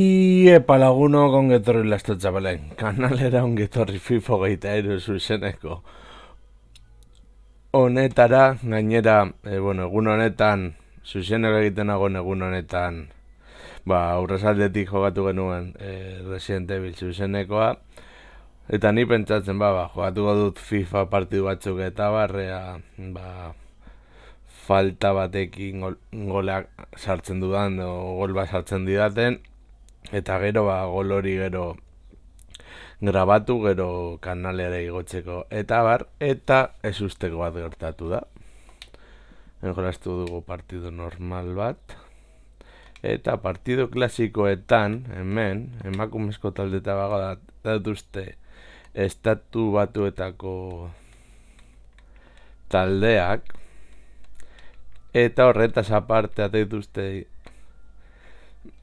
Iepa lagunok ongetorri lasto txapelen, kanalera ongetorri FIFA 23 zuzeneko honetara, gainera, egun honetan, zuzeneko egiten nagoen egun honetan, aurrezaldetik jogatu genuen Resident Evil zuzenekoa, eta ni pentsatzen, jogatuko dut FIFA partidu batzuk eta falta batekin goleak sartzen dudan, o gol bat sartzen didaten, eta gero gol hori gero grabatu gero kanalera igotzeko eta ez usteko bat gertatu da. Jolastu dugu partidu normal bat eta partidu klasikoetan hemen emakumezko taldeta datuzte estatu batuetako taldeak eta horretaz aparte dituzte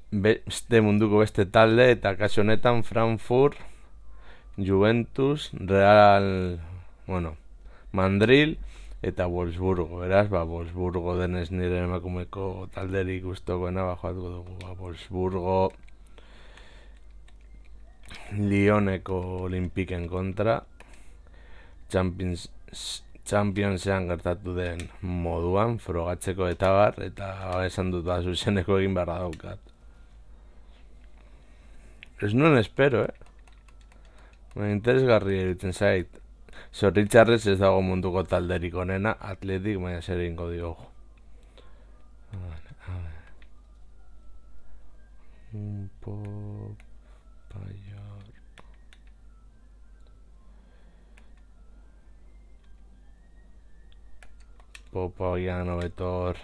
beste munduko beste talde eta kasu honetan Frankfurt, Juventus, Real, Madrid eta Wolfsburgo, beraz, Wolfsburgo denez nire emakumeko talderik gustokoena joatuko dugu, Wolfsburgo Lyoneko Olympiquen kontra, Championsean gertatu den moduan, frogatzeko eta esan dut zuzeneko egin beharra daukat. Ez nuen espero, interesgarri iruditzen zait. Zoritxarrez ez dago munduko talderik onena, Atletik, baina zer egingo diogu. Popoian hobetor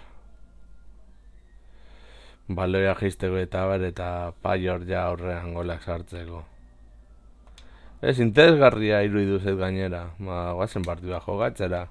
baloia jisteko eta Paior ja aurrean golak sartzeko. Ez interesgarria iruditu zait gainera, guazen partidua jogatzera.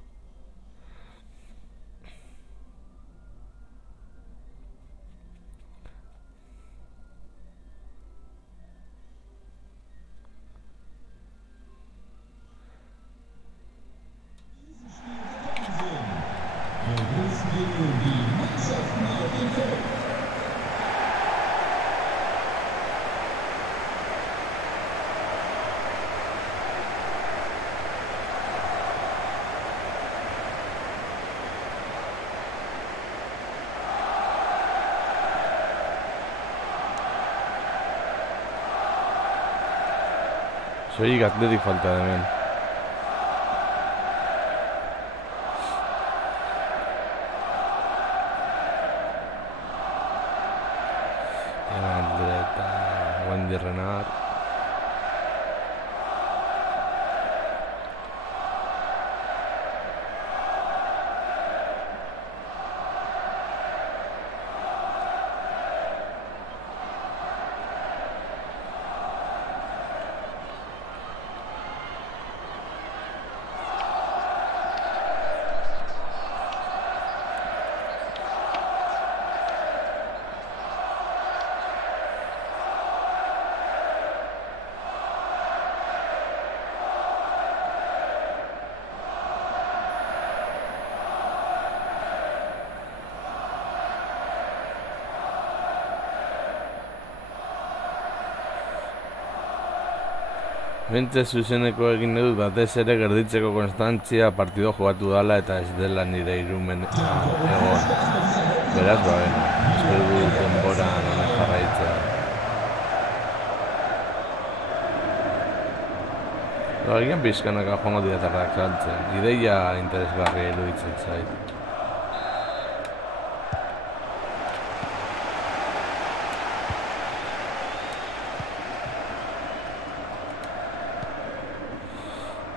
Soilik Atletik falta da hemen. Andreta, Wendy Renard. Bentze zuzeneko egin dut batez ere gerditzeko konstantzia partido jogatu dala eta ez dela nire irumen egon. Beraz, espero du denbora honen jarraitzea. Egian pizkanaka joango diatarrak saltzen, ideia interesgarria iruditzen zait.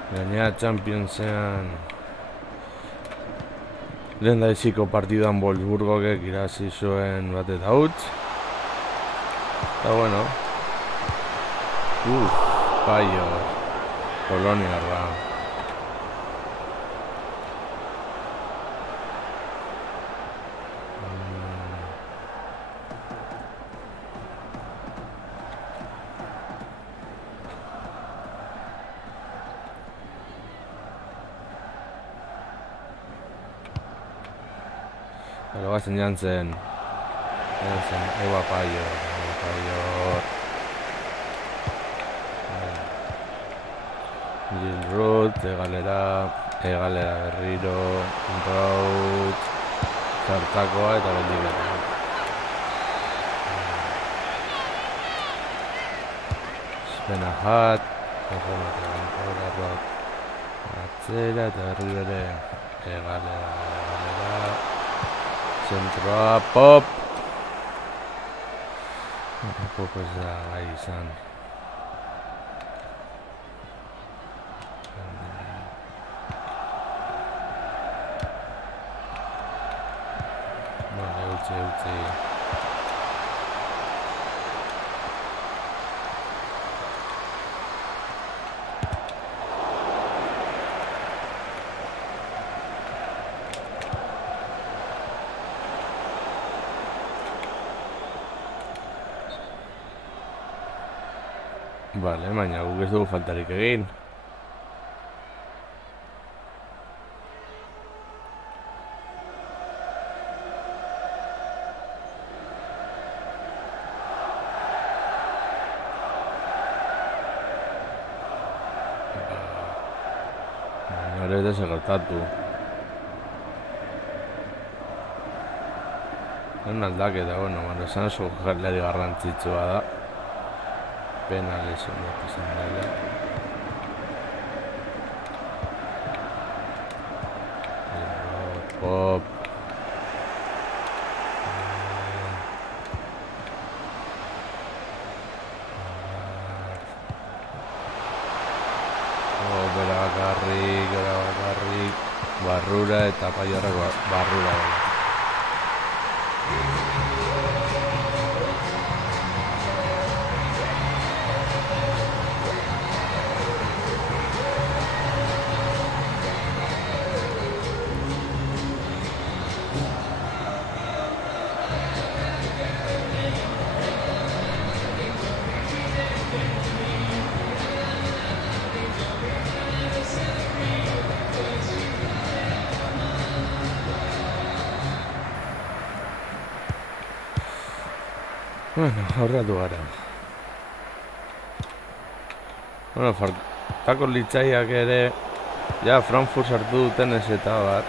Gainera Championsean lehen daiziko partiduan Wolfsburgok irazi zuen bat eta huts. Eta Paior, Poloniarra. Pero va zen Jantzen, Eva Paior. Paio. Gilroot, egalera berriro, Rout, zartakoa eta bendiketa. Benahat, atzera eta berriro ere egalera, zentroa, pop! Pop ez da gai izan. Utzi. Vale, baina guk ez dugu faltarik egin. Hore ez gertatu. Aldaketa, esan oso jarleri garrantzitsua da. Penal izan dela. Pop. Bera bakarrik, barrura eta Paiorrek barrura. Aurratu gara. Faltako litzaiak ere, ja, Frankfurt sartu duten ez eta bat,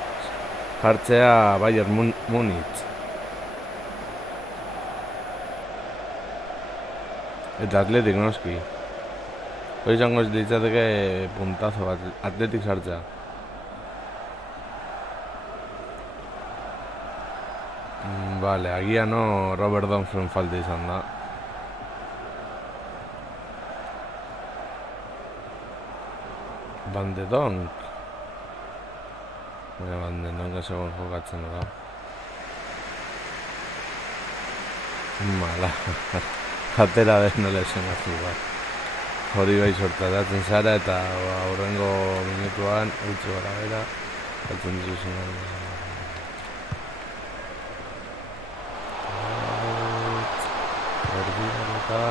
jartzea Bayern Munich. Eta Atletik noski. Hoi izango ez ditzateke puntazo bat, Atletik sartzea. Vale, agian no Robert Donfren falta izan da. Van de Donk. Van de Donk esegon jokatzen da. Mala. Atera den lesen hartu bat. Hori bai sortatzen zara eta aurrengo minutuan utzi gara bera. Galtzen dizuzun.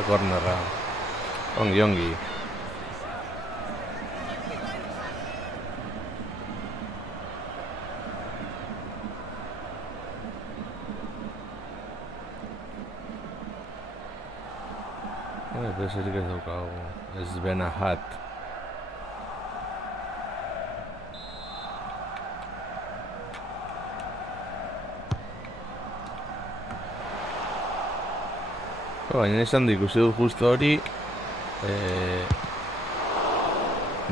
Kornerra. Ongi. Bezerik ez daukagu. Ez Benahat. Baina izan ikusi dut justo hori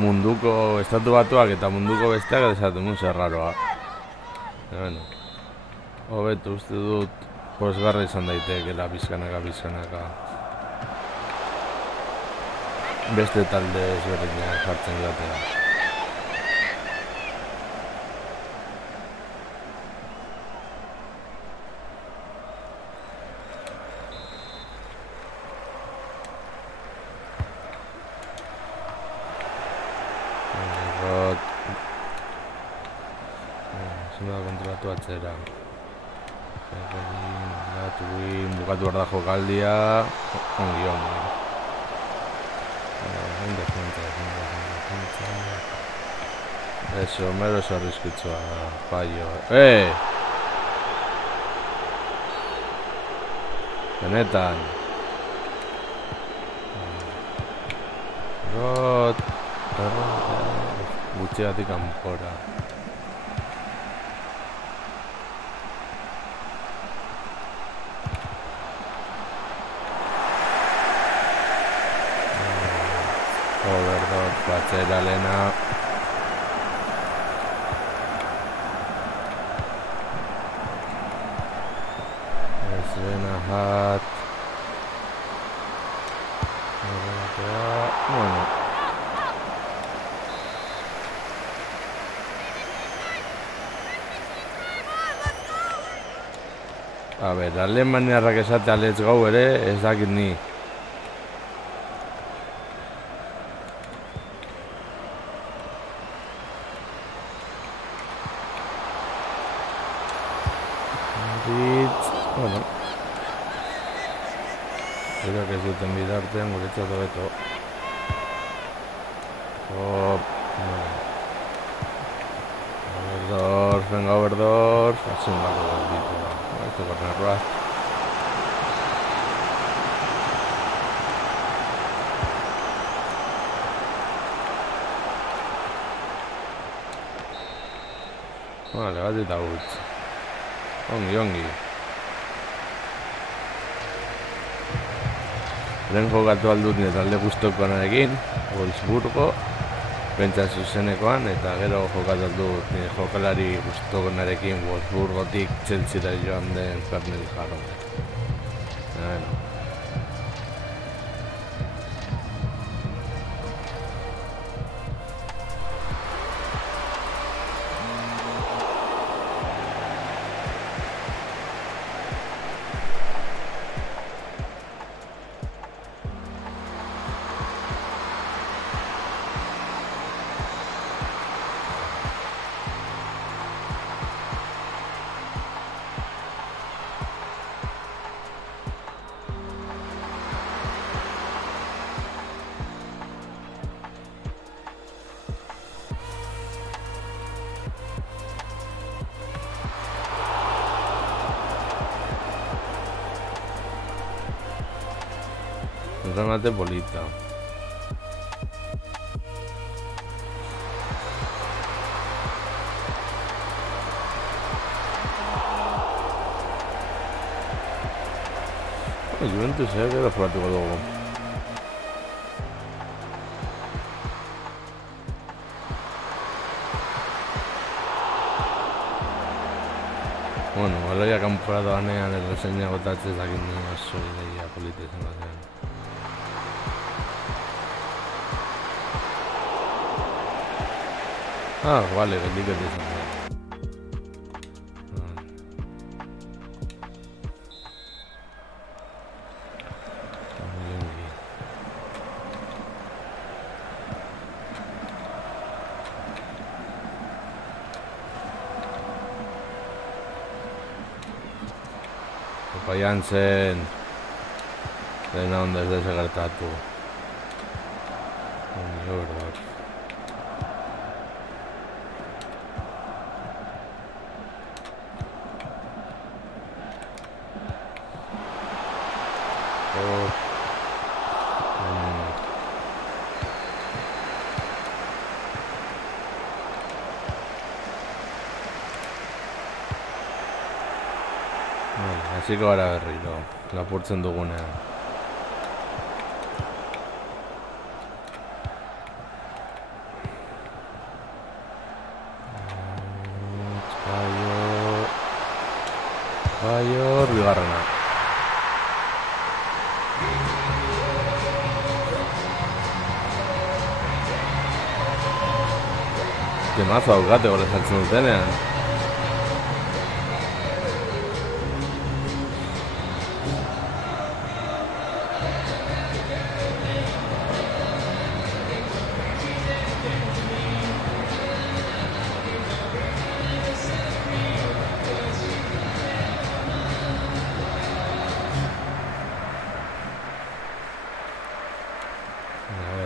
munduko estatu batuak eta munduko besteak esaten mun zerraroa. Hobetu uste dut posgarra izan daitekeela bizkanaka. Beste talde ezberdinak jartzen joatea. Kontratu atzera. Bukatu behar da jokaldia. Ongi. Defentza. Eso, mero oso arriskutsua. Paio. Benetan. Errot. Gutxigatik kanpora. Overdot, batzera lehena. Hat. Bueno. A ber, alemaniarrak esatea let's go ere, ez dakit ni. Bueno. Creo que es duten bidartean guretzat hobeto. Overdorf, venga Overdorf. Hazen bako gorditu. Este cornerroa. Vale, bat eta gutz. Ongi. Lehen jokatu aldut nire talde guztokoanarekin, Wolfsburgo, pentsa zuzenekoan, eta gero jokatu aldut nire jokalari guztokoanarekin Wolfsburgotik Chelsea joan den Fernel Jarro. Remate polita. Juventus gero jugatuko dugu. Bueno, baloia kanpora doanean erreseina gotatzez dakit nire oso ideia polita izan batean. Vale, geldik ez izan da. Opa Jansen. Dena onda ez da gertatu. Overdorf. Hasiko gara berriro, lapurtzen dugunean. Bayor, bigarrena. Temazo daukate gore saltzen dutenean.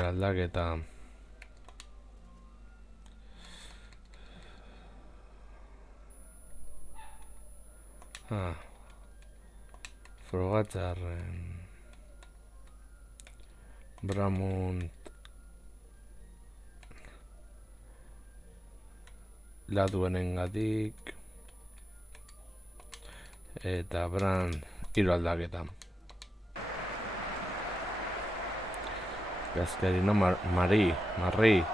Aldaketa. Frogatzarren. Bramont. latuenengatik. Eta Brand 3 aldaketa. Gascarino Marri. Manri.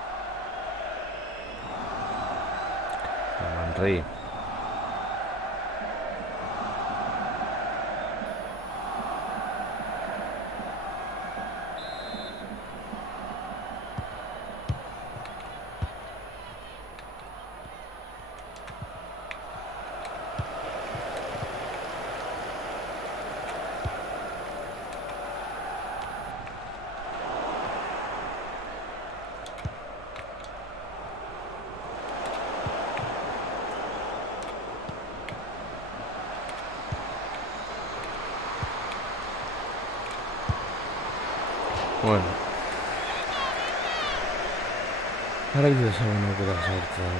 Bueno. Ara idu esan aukera sartzen.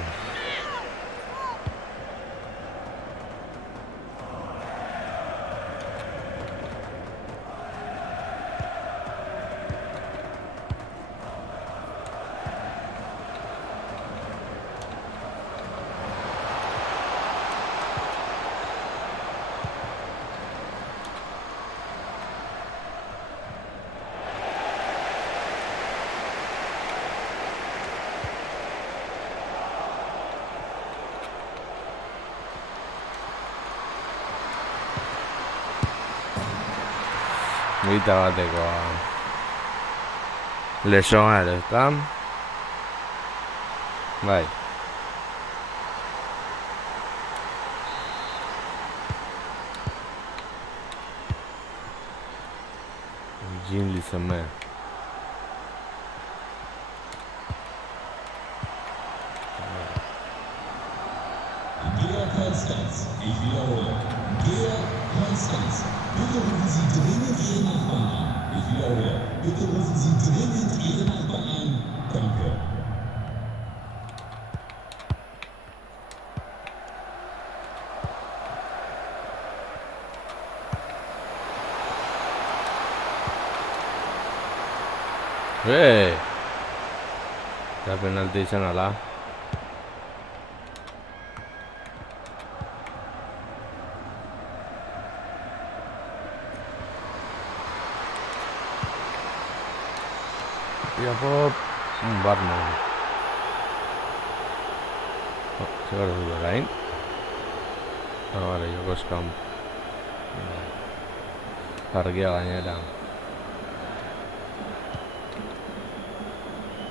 Gita batekoa lesoa ere, ezta? Bai. Jean Lizeme. Georg Konstanz, ich wiederhole. Georg Konstanz, bitte rufen Sie dringend Ihren Nachbarn an. Ich wiederhole, bitte rufen Sie dringend Ihren Nachbarn an. Danke. Da penalti izan ala. Pop, un Barno. Segar dut orain. Vale, joko eskamp. Argia gainera.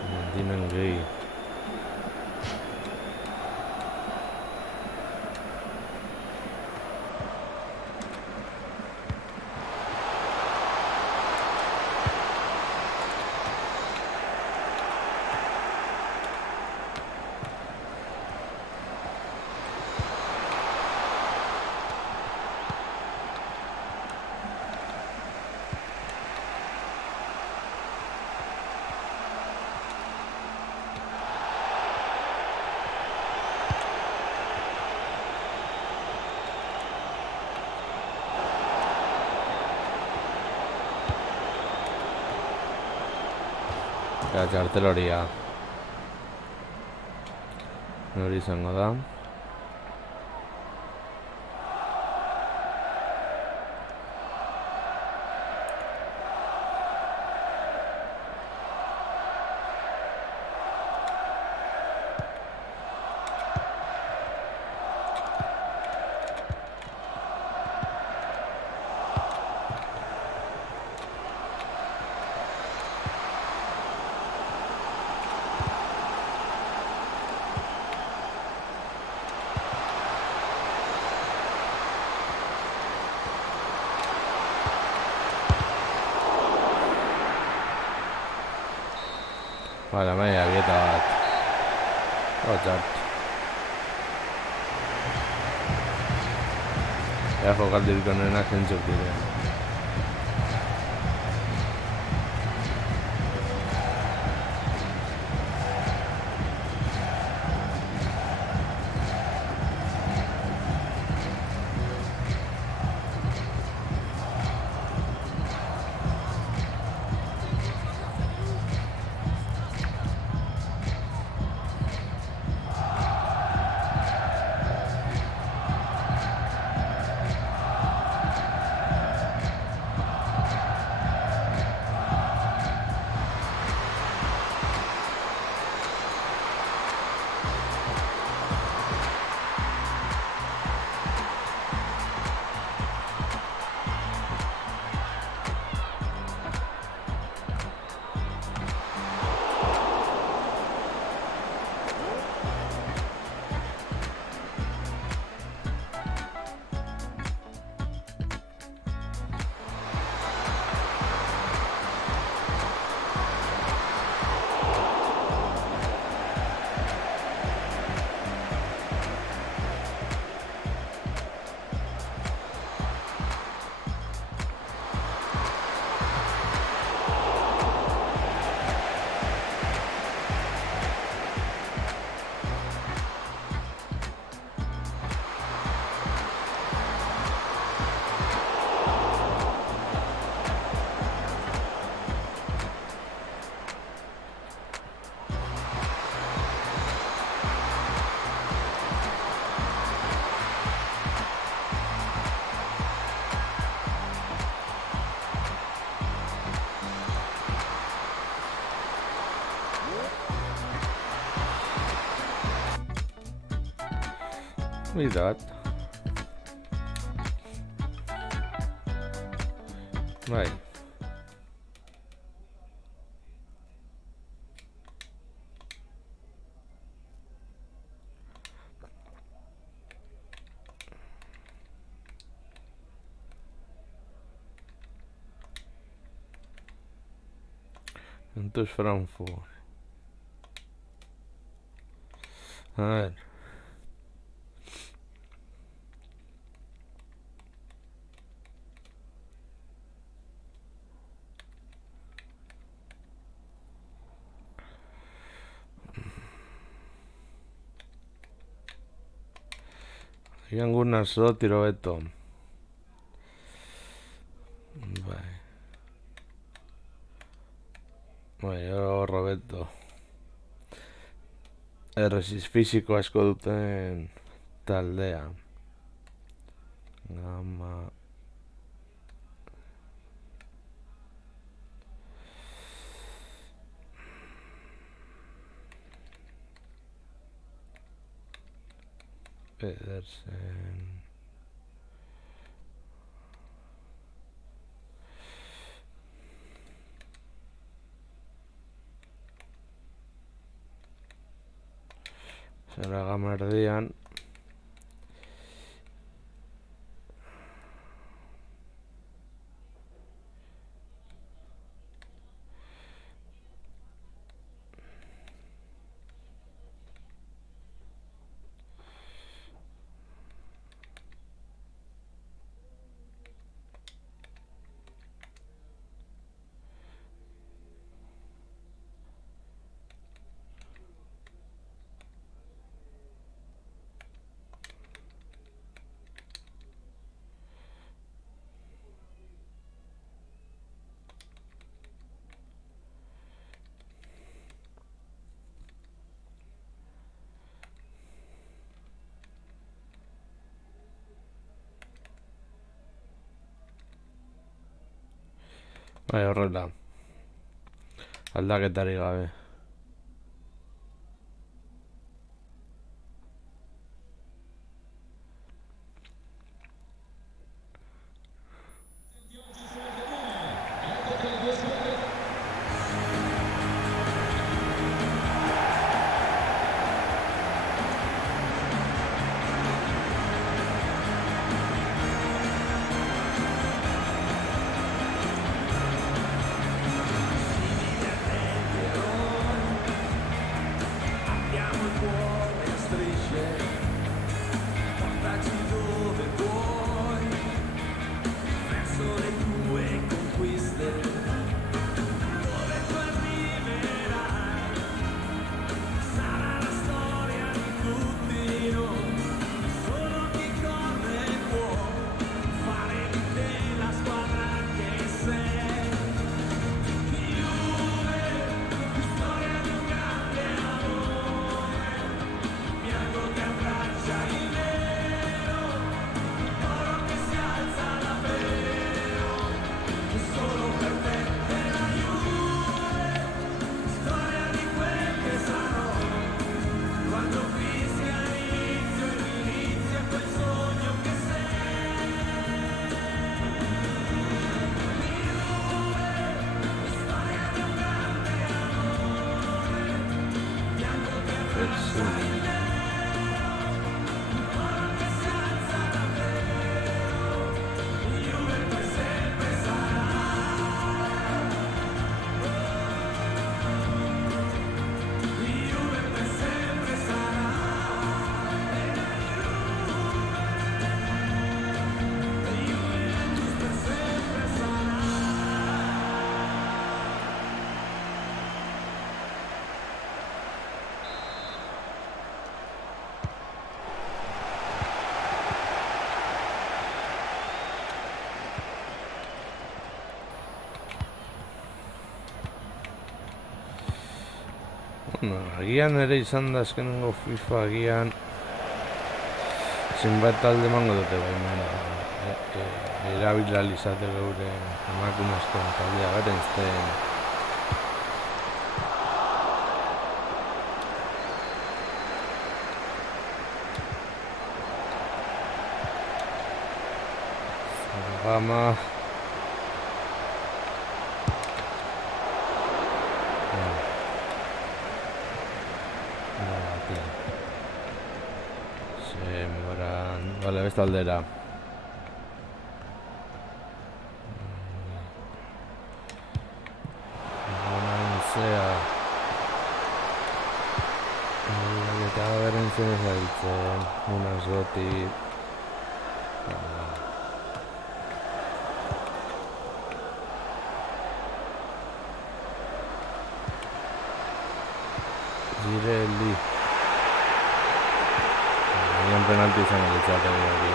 Mendinen gehi. Txarteloria hori izango da. Vale, media bieta bat. Txart. Ea jokaldirik onenak zentzuk dire. Bidat. Bai. Juventus Frankfurt. A ver. Agian Gunnarsson tiro beto. Bai, Roberto. Erresiz fisiko asko duten taldea. Gama. Pedersen. Zara gama erdian. Bai, horrela. Aldaketari gabe. Agian ere izan da azkenengo FIFA agian zenbait talde emango dute baina erabili ahal izateko gure emakumezkoen taldea Berenstein. Gama. Sembran. Vale, beste aldera. Zea. Eta beren zen zailtzen. Unas doti. Girelli. Nian penalti izan elitzate hori,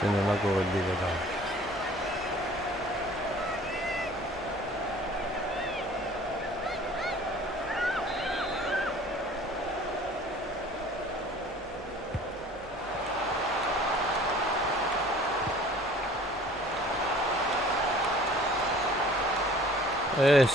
Zen olako geldiketa. Ez.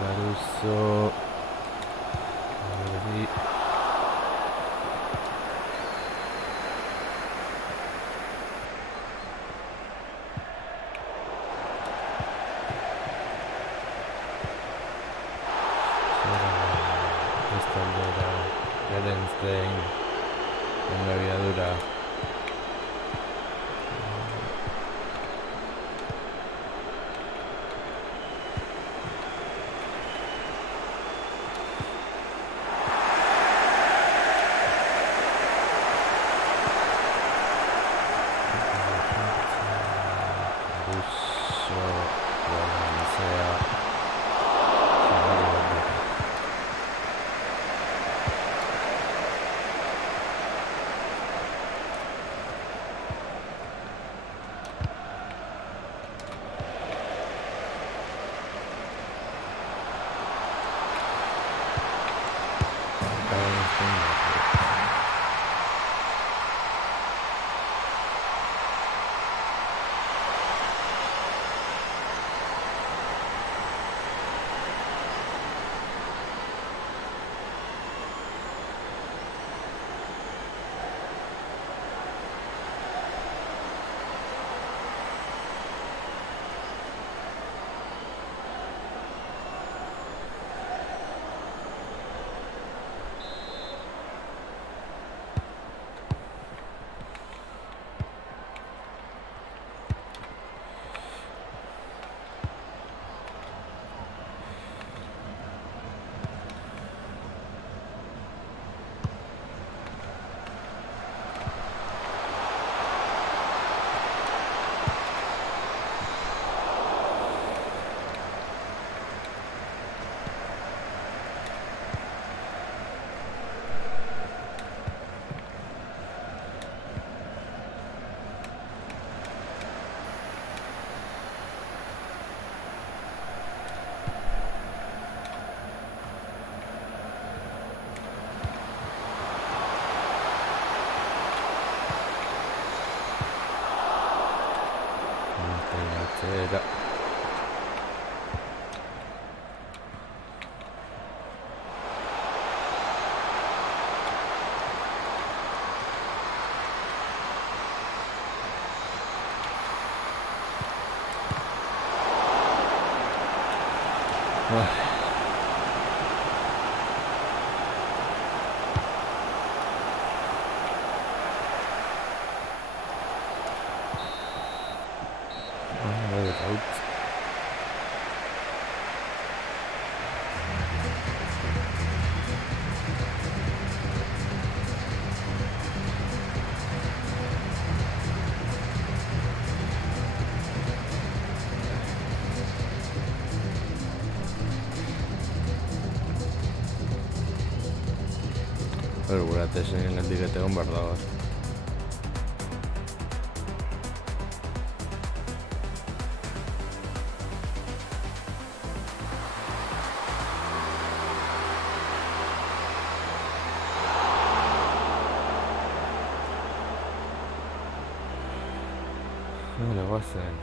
Garuzo. Hori. Estaldera. Gerenstein. En la viadura. Era. Pero gure atezen geldik eta egon behar da. Vale, guazen.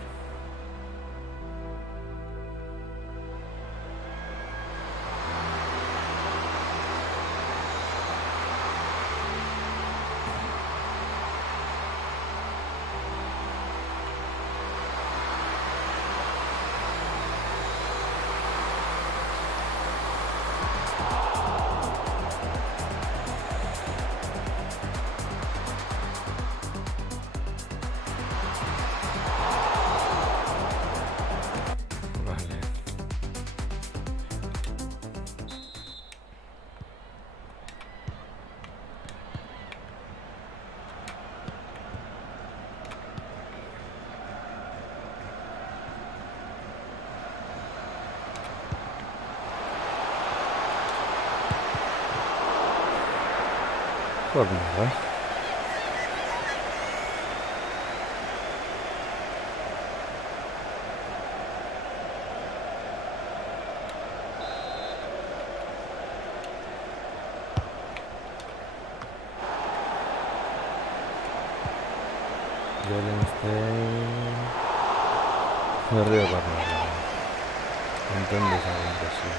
Vale. Por nada. Jelenstein. Río Carnaval. Entiendo esa impresión.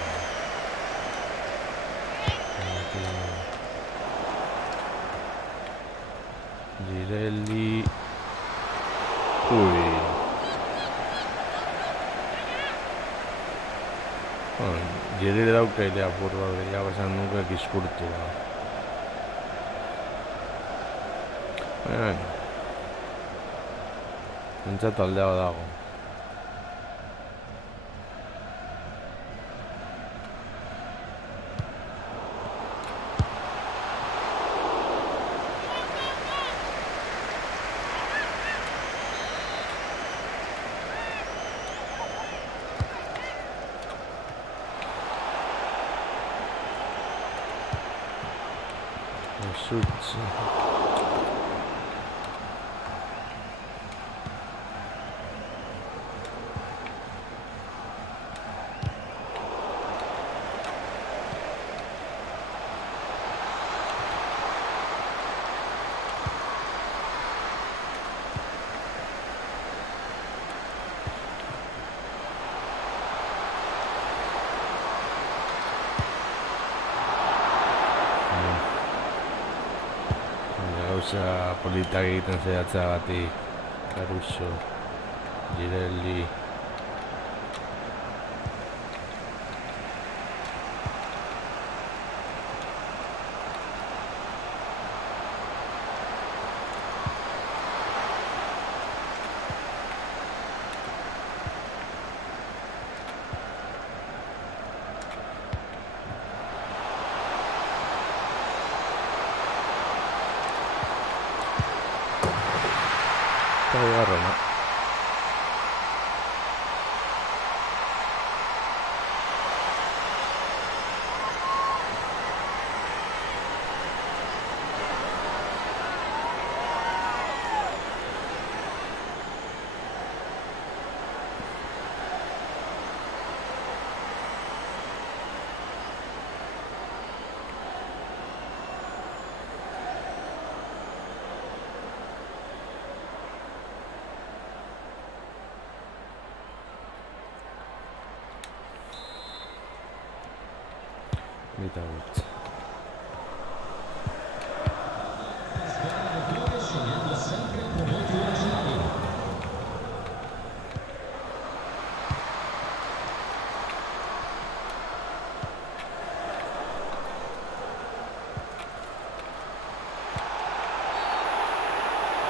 Girelli. Uy. Bueno, Girelli daukailea apurra gehiago esan nuke kiskurtua. Bueno. Pentsa taldea dago. Sutsi. Gauza politak egiten zehatzagatik Caruso, Girelli. Está de Roma. Mitä vitsi?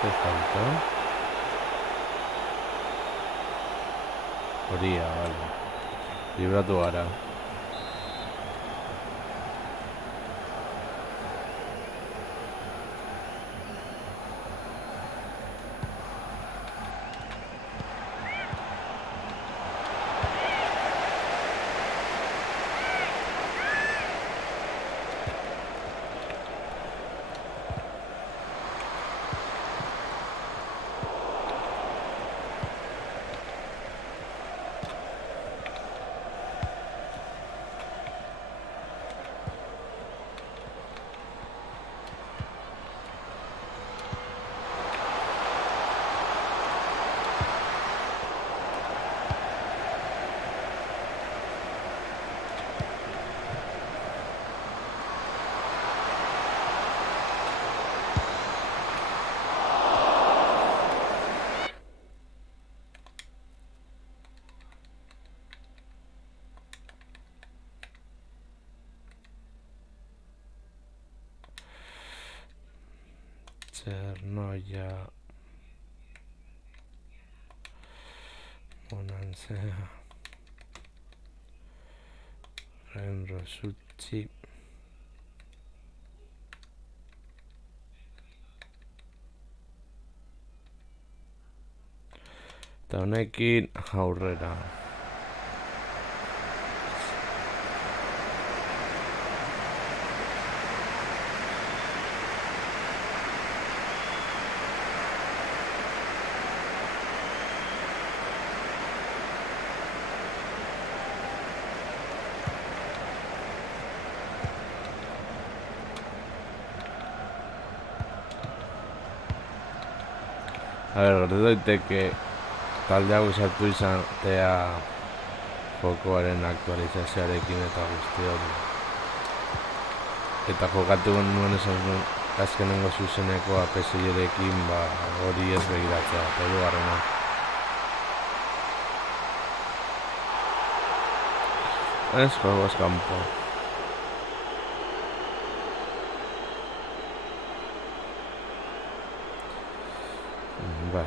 ¿Qué falta? Horia, vale. Libratu gara. Sernoia, Monanzea, Renrosutzi, eta honekin aurrera. A ber, gertu daiteke talde hau sartu izatea jokoaren aktualizazioarekin eta guzti hori. Eta jokatu nuen esan nuen azkenengo zuzenekoa PS4-ekin hori ez begiratzea, eta hirugarrena. Ez juegos campo. Bai.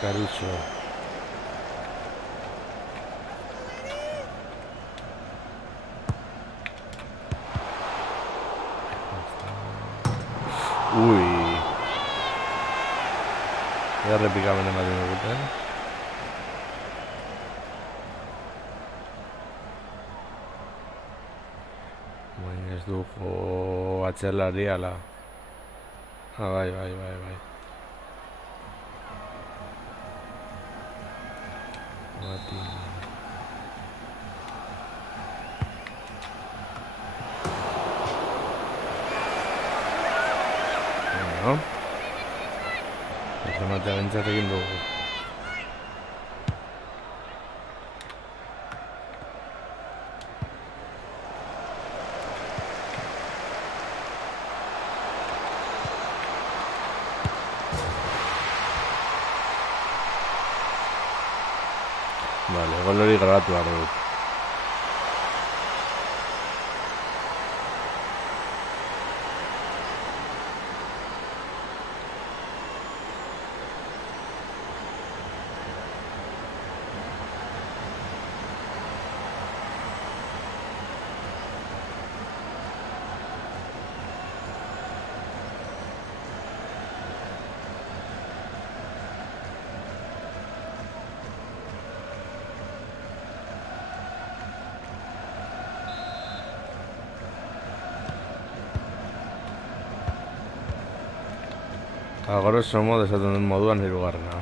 Caruso. Ui. Errepikamen ematen duguten. Baina ez du atzelari ala. Bai. Bati. Bueno. Ez ematea bentsat egin dugu. Vale, gol hori grabatu behar dut. Grosso modo esaten den moduan hirugarrena.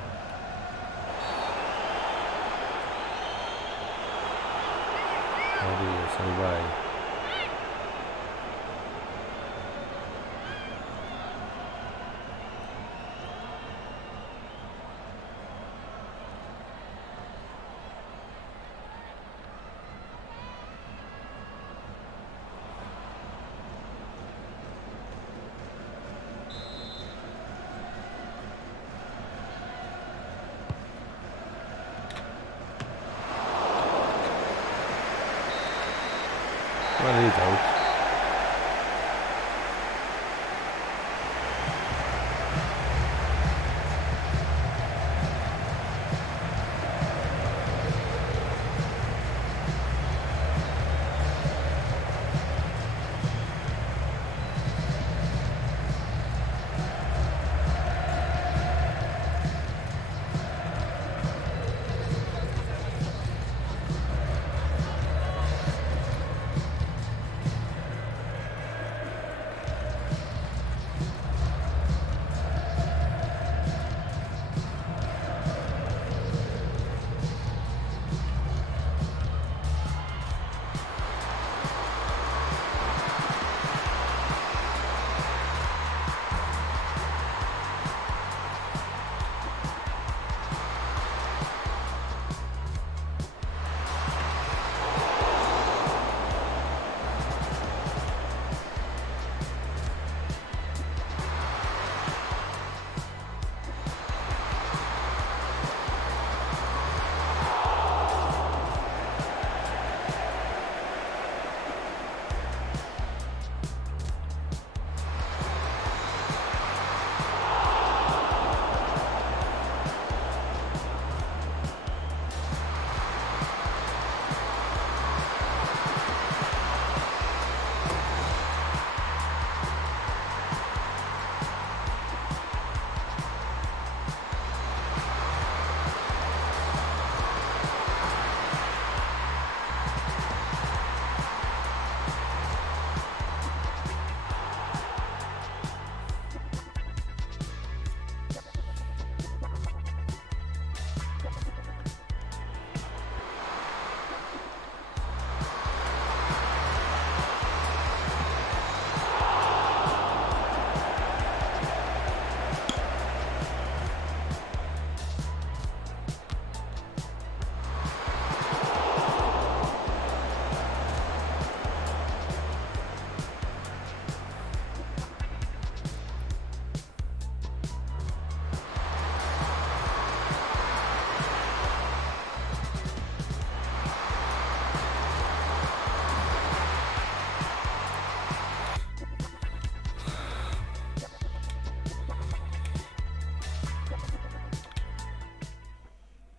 Hori esan bai. Maldita out.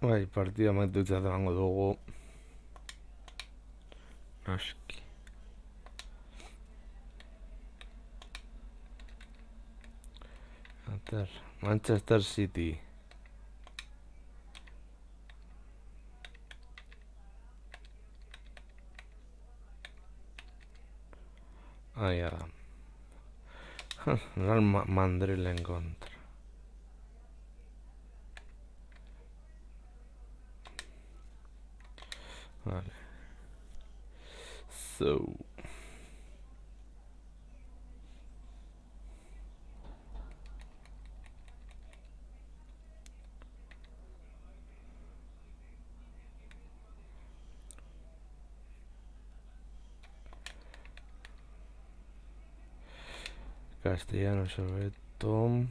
Bai, partida amaitutzat emango dugu. Noski. Manchester City. Ahí da. Real Madrid en contra. Vale. So. Castellano sobre todo.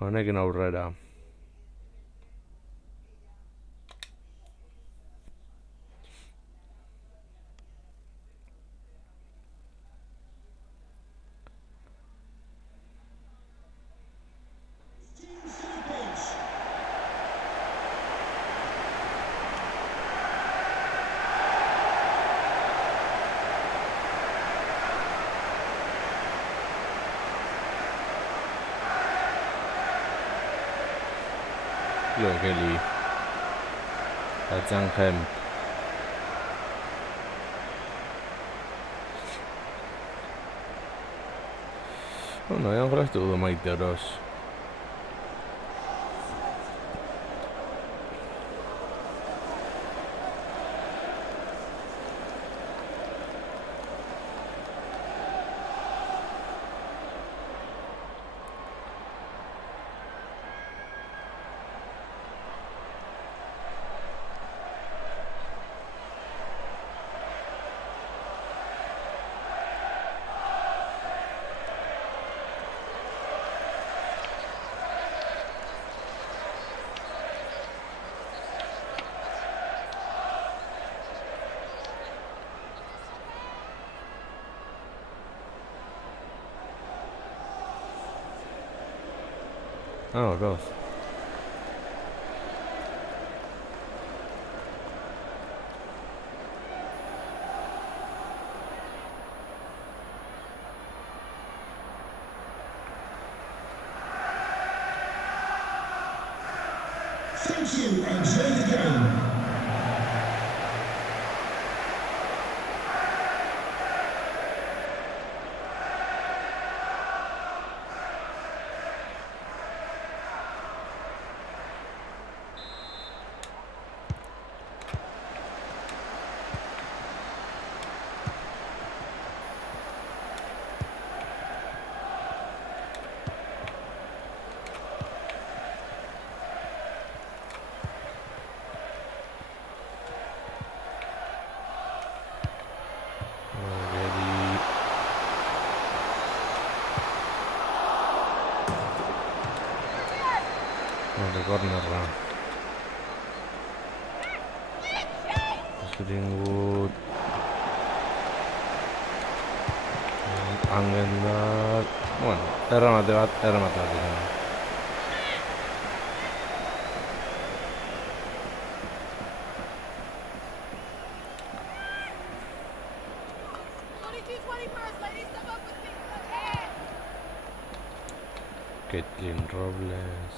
Honekin aurrera. Lo Kelly. Jang-hem. Najan kovasti tuolla maitteodos. Oh, both. Thank you. Enjoy the game. Corner lah. Greenwood. Angendar. Bueno, erremate bat. Caitlin Robles.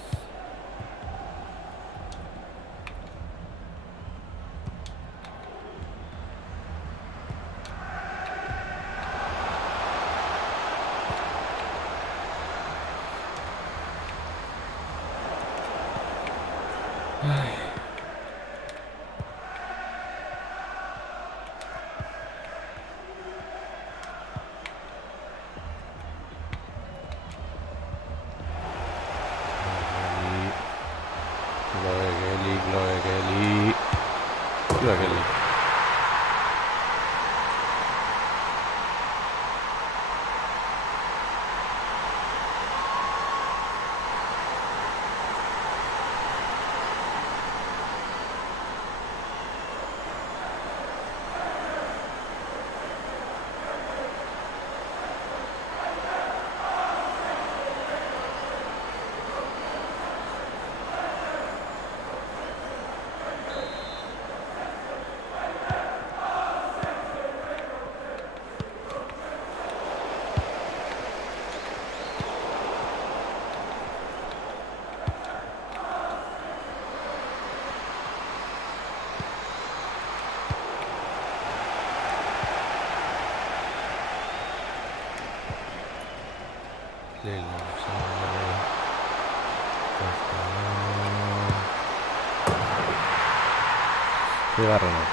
Bigarrena.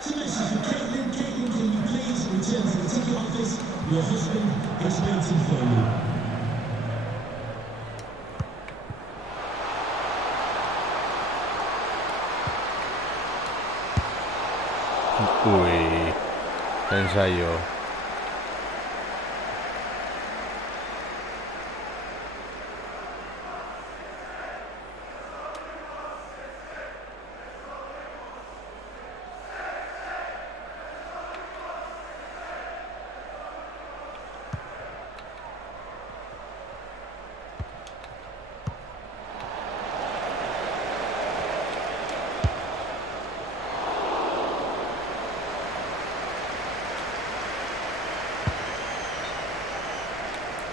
Two messages for Caitlin. Caitlin, can you please return to the ticket office? Your husband is waiting for you. Uy, ensayo.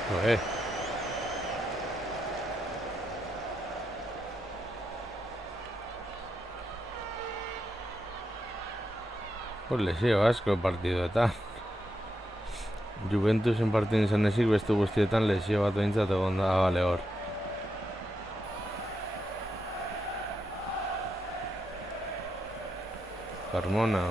Joder. Pues lesio asko partiduetan. Juventusen partiduen izan ezik beste guztietan lesio bat behintzat egon da, bale hor. Carmona.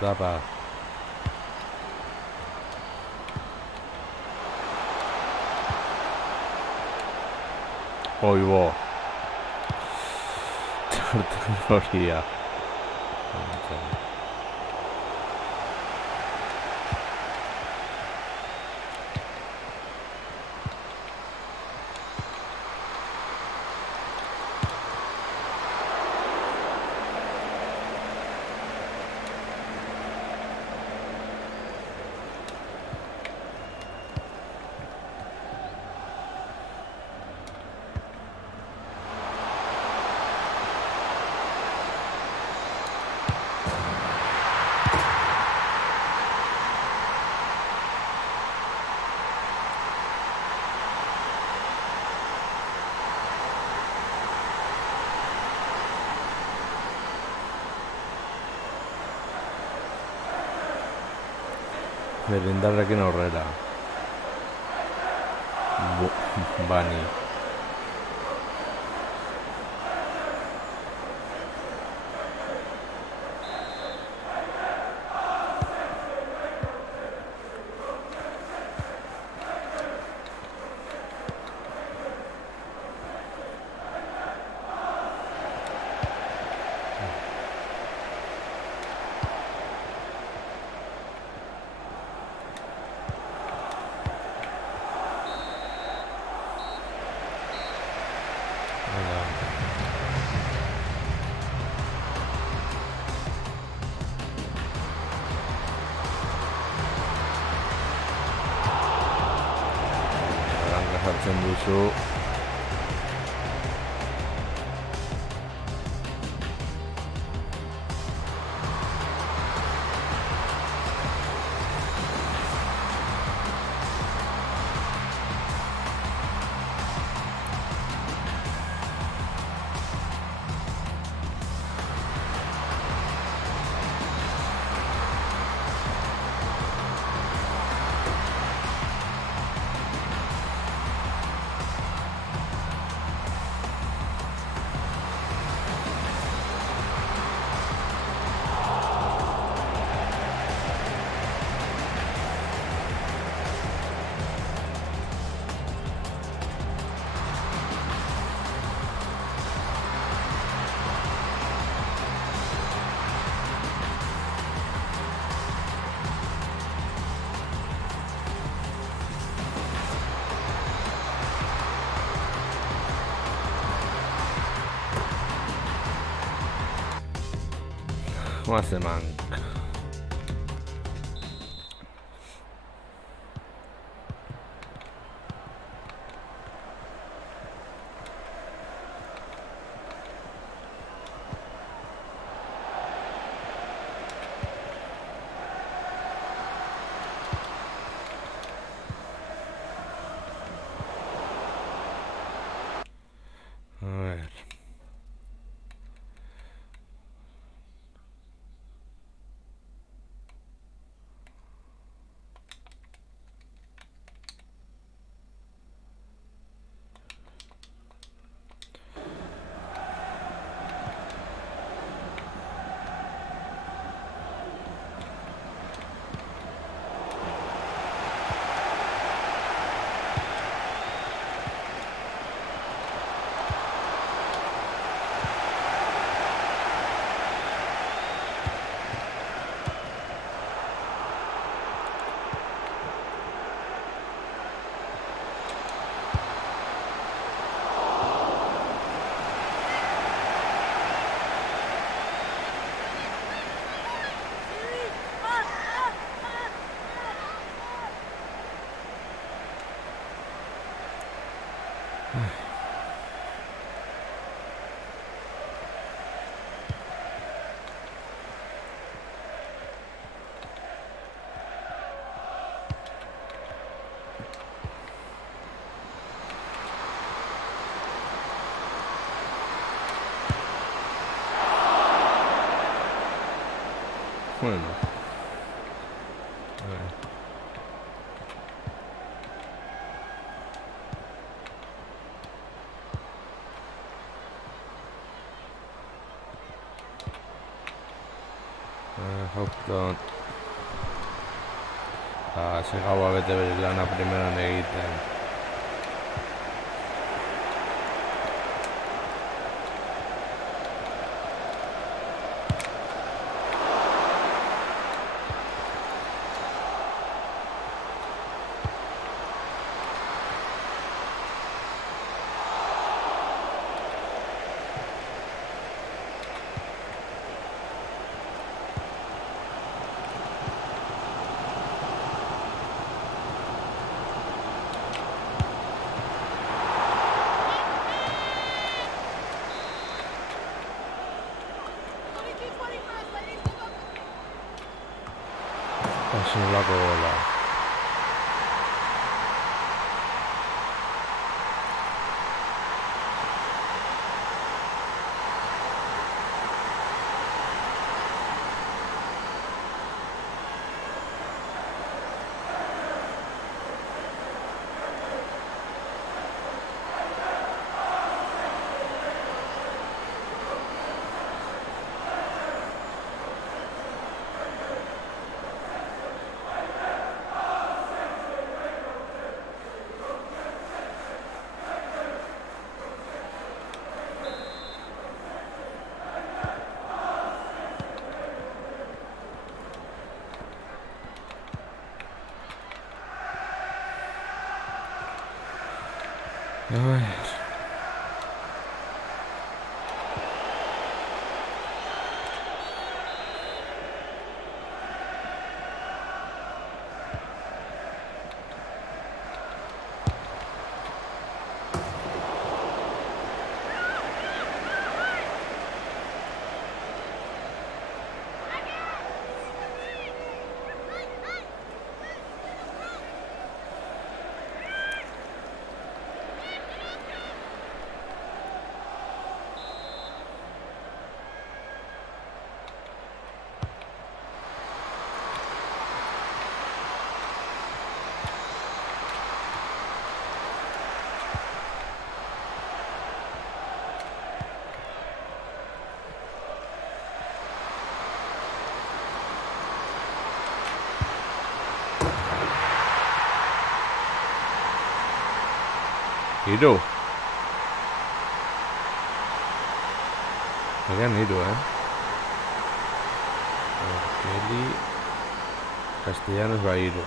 Zapa. Oibo. Torturoria. Berindarrekin aurrera. Bani. Jartzen duzu. hace man? A ver. Bueno. A ver. Hopton. Se gaua bete bere lana primeran egiten. Nolako gola. A ver. Hiru. Agian hiru, Kelly Castellanos ba hiru.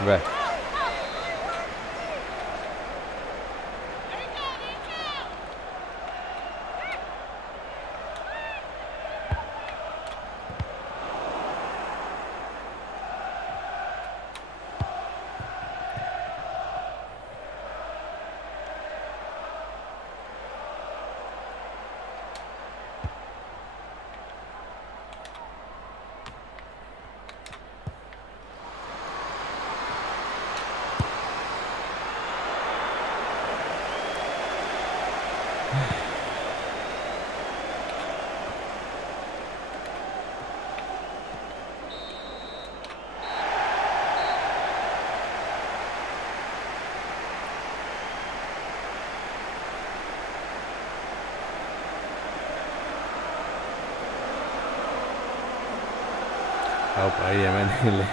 Be. Haupa, hemen hile.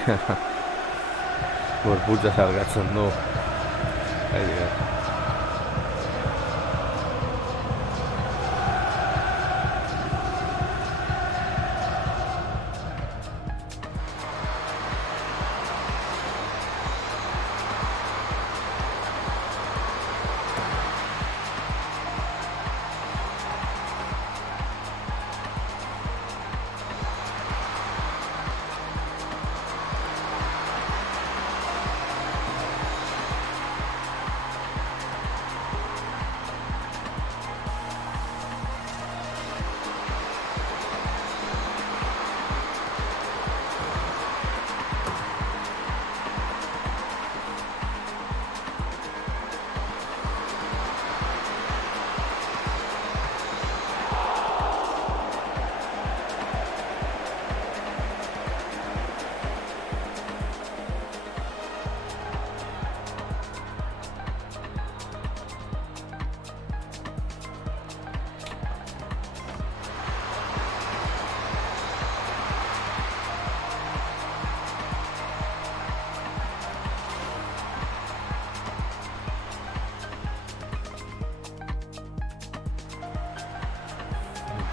Gorputza zargatzen du. Dira.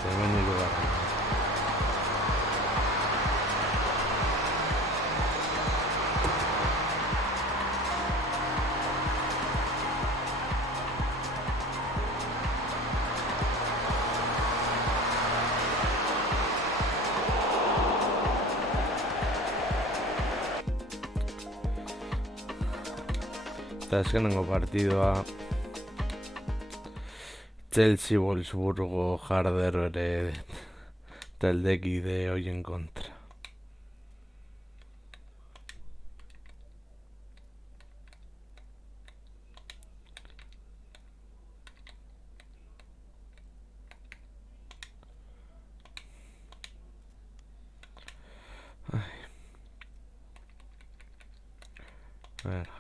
Hemen hirugarren. Eta azkenengo partidoa Chelsea Wolfsburgo Harder ere taldekide hoien kontra.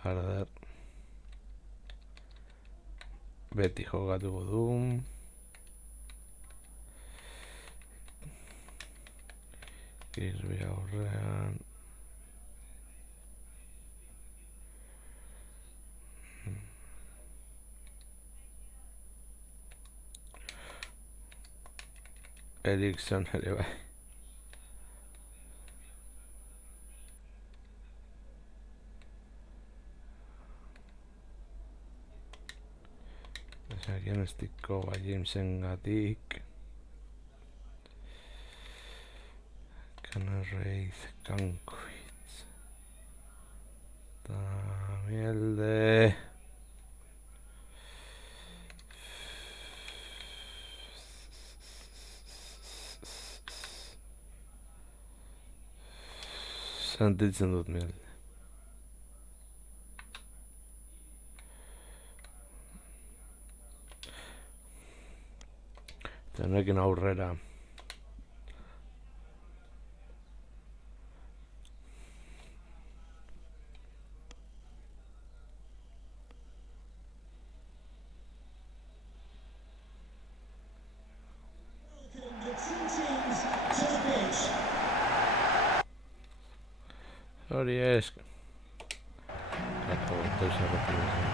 Harder beti jokatuko du. Kirby aurrean. Erikson ere bai. Agian estiko ba Jamesen gatik. Kanarreiz, Kankwitz. Mielde. Sentitzen dut mielde. Honekin aurrera. Hori ez. Gato, teusa repulsa.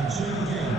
Enjoy the game.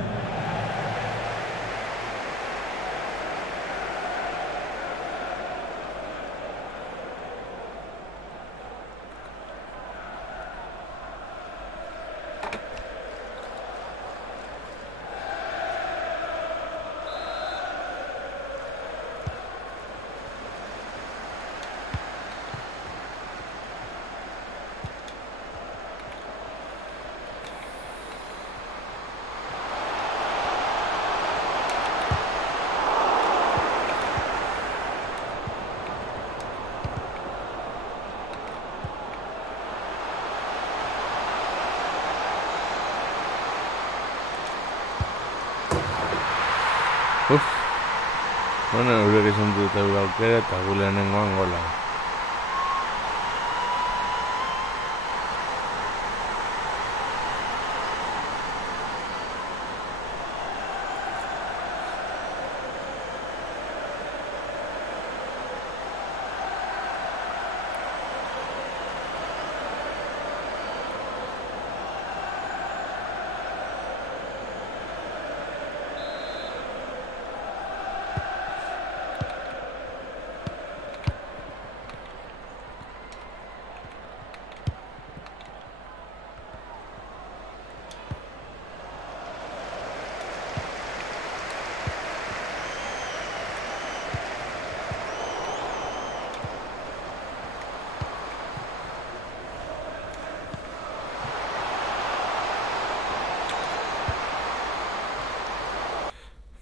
Uf. Bueno, eurek izan dute aukera eta gu lehenengoan gola.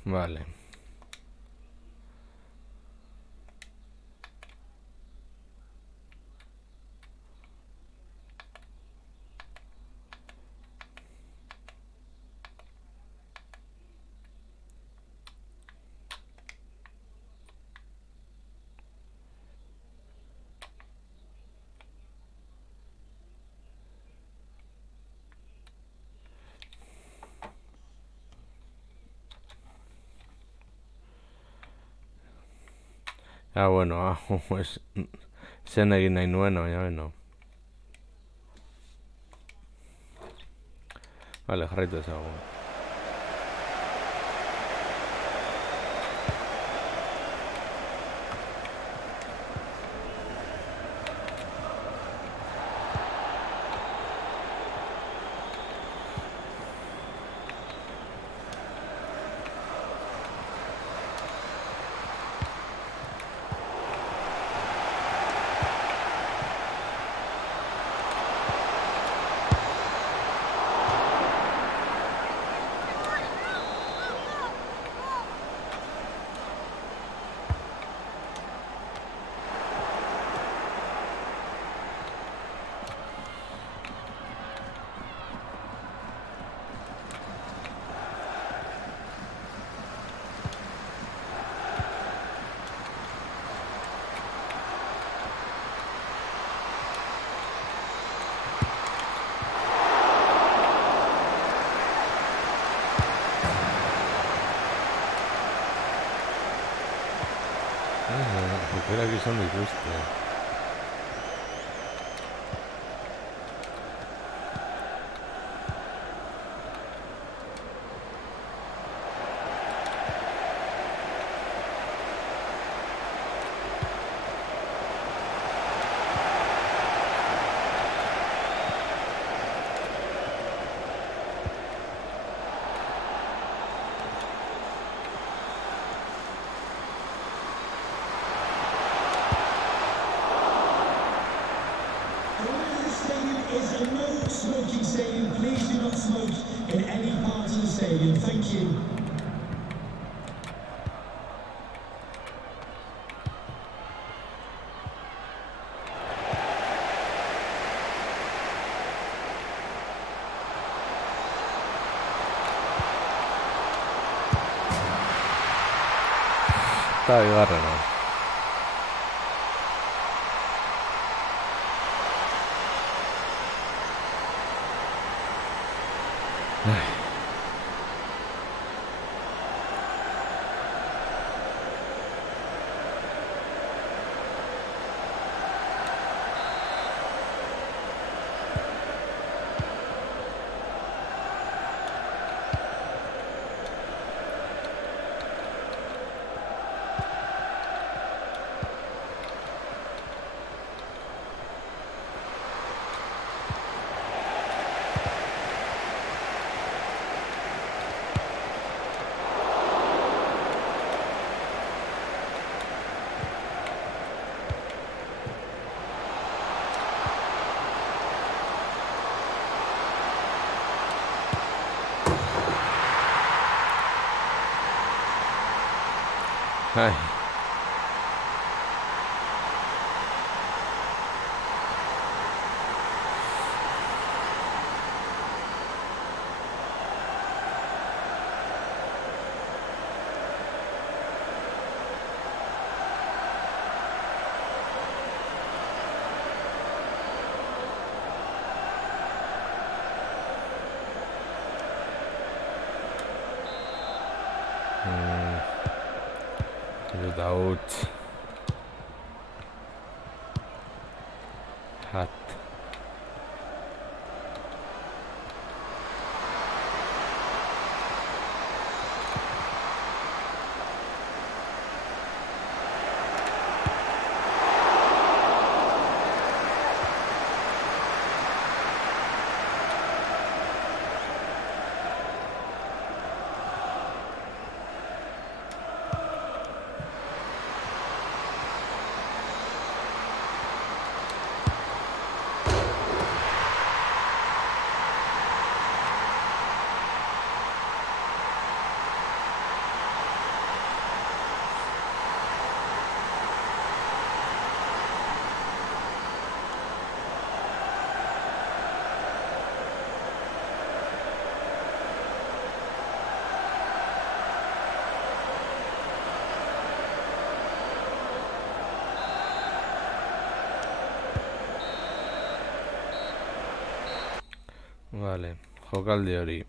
Vale. Bueno, pues, zen egin nahi nuen, baina beno. Vale, jarraitu ezagun. Aukerak izan dituzte. Is a no smoking stadium. Please do not smoke in any part of the stadium. Thank you. Está bigarrena. Ai. Pilota huts. Hat. Vale, jokaldi hori.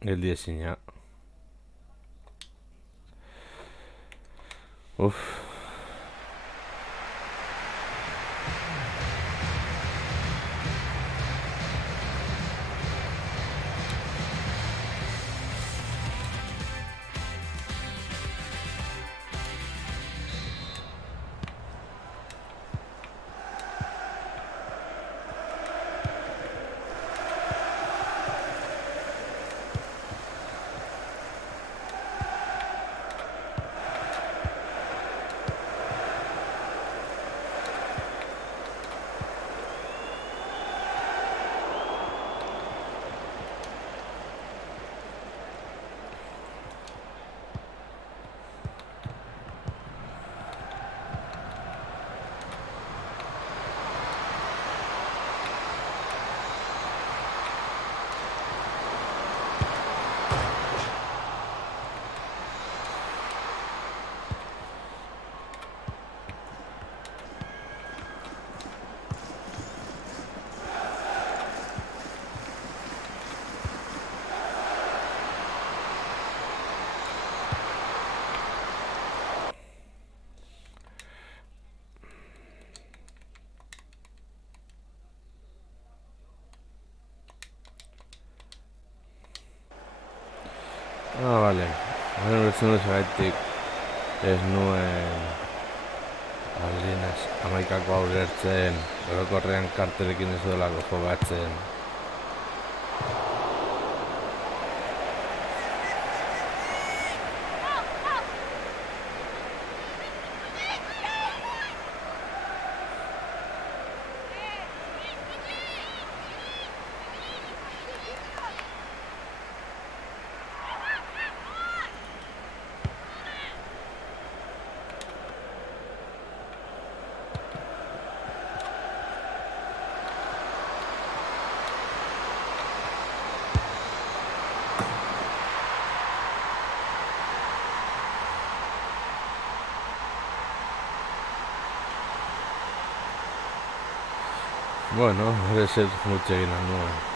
Geldi ezina. Vale. Bueno, bertzen dut zagaitik ez nuen aldienaz amaikako ulertzen, orokorrean karterekin ez dolako jogatzen. Bueno, debe ser mucho egin nuen.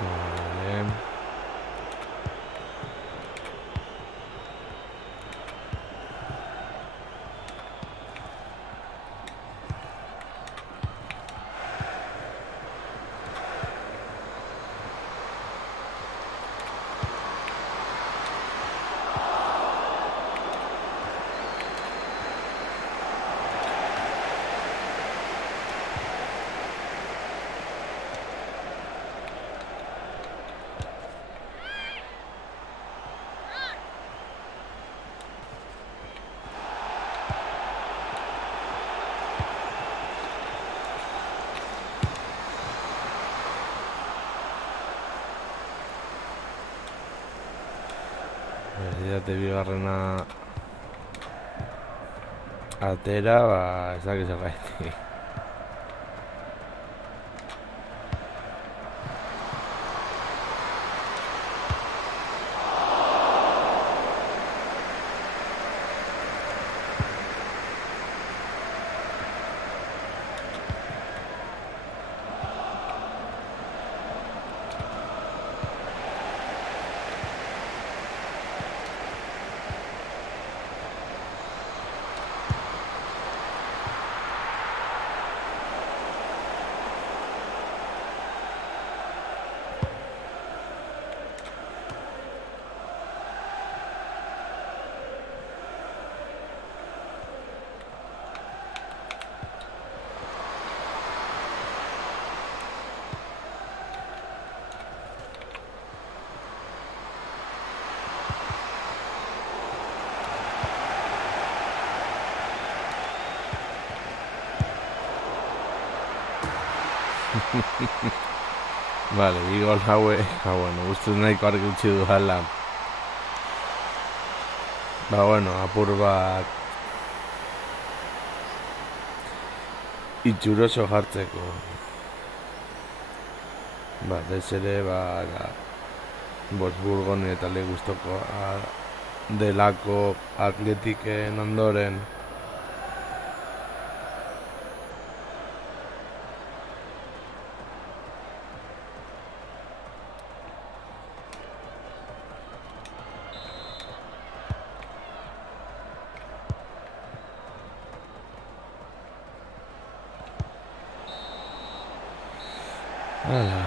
Vale. Bediate bigarrena atera, ba, ez dakiz zergatik. Vale, bi gol hauek, bueno, ustez nahiko argi utzi duhala. Ba, bueno, apur bat itxuroso jartzeko. Batez ere, ba, Wolfsburgon eta le gustoko delako Atletiken ondoren. Hala.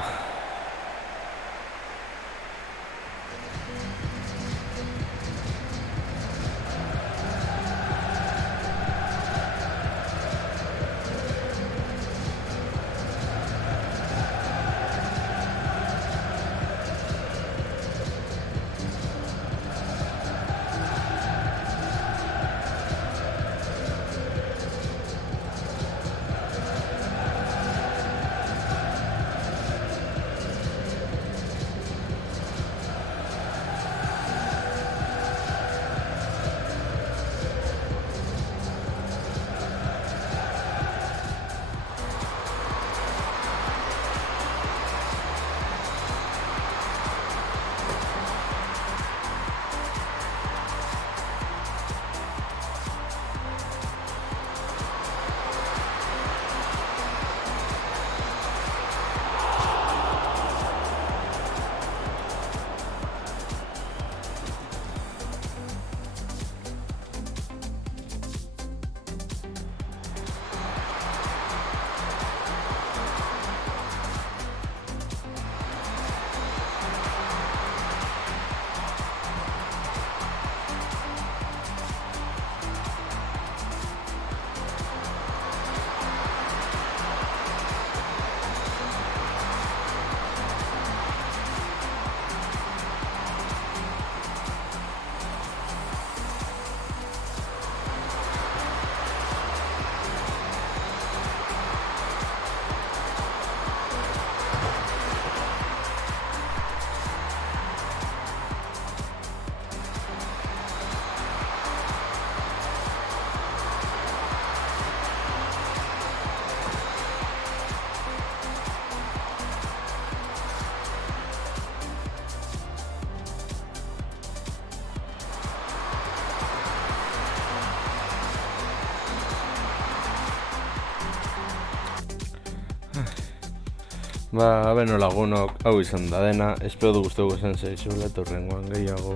Beno lagunok, hau izan da dena, espero du guztuko zen zeizu, letorrengoan gehiago,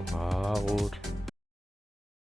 agur.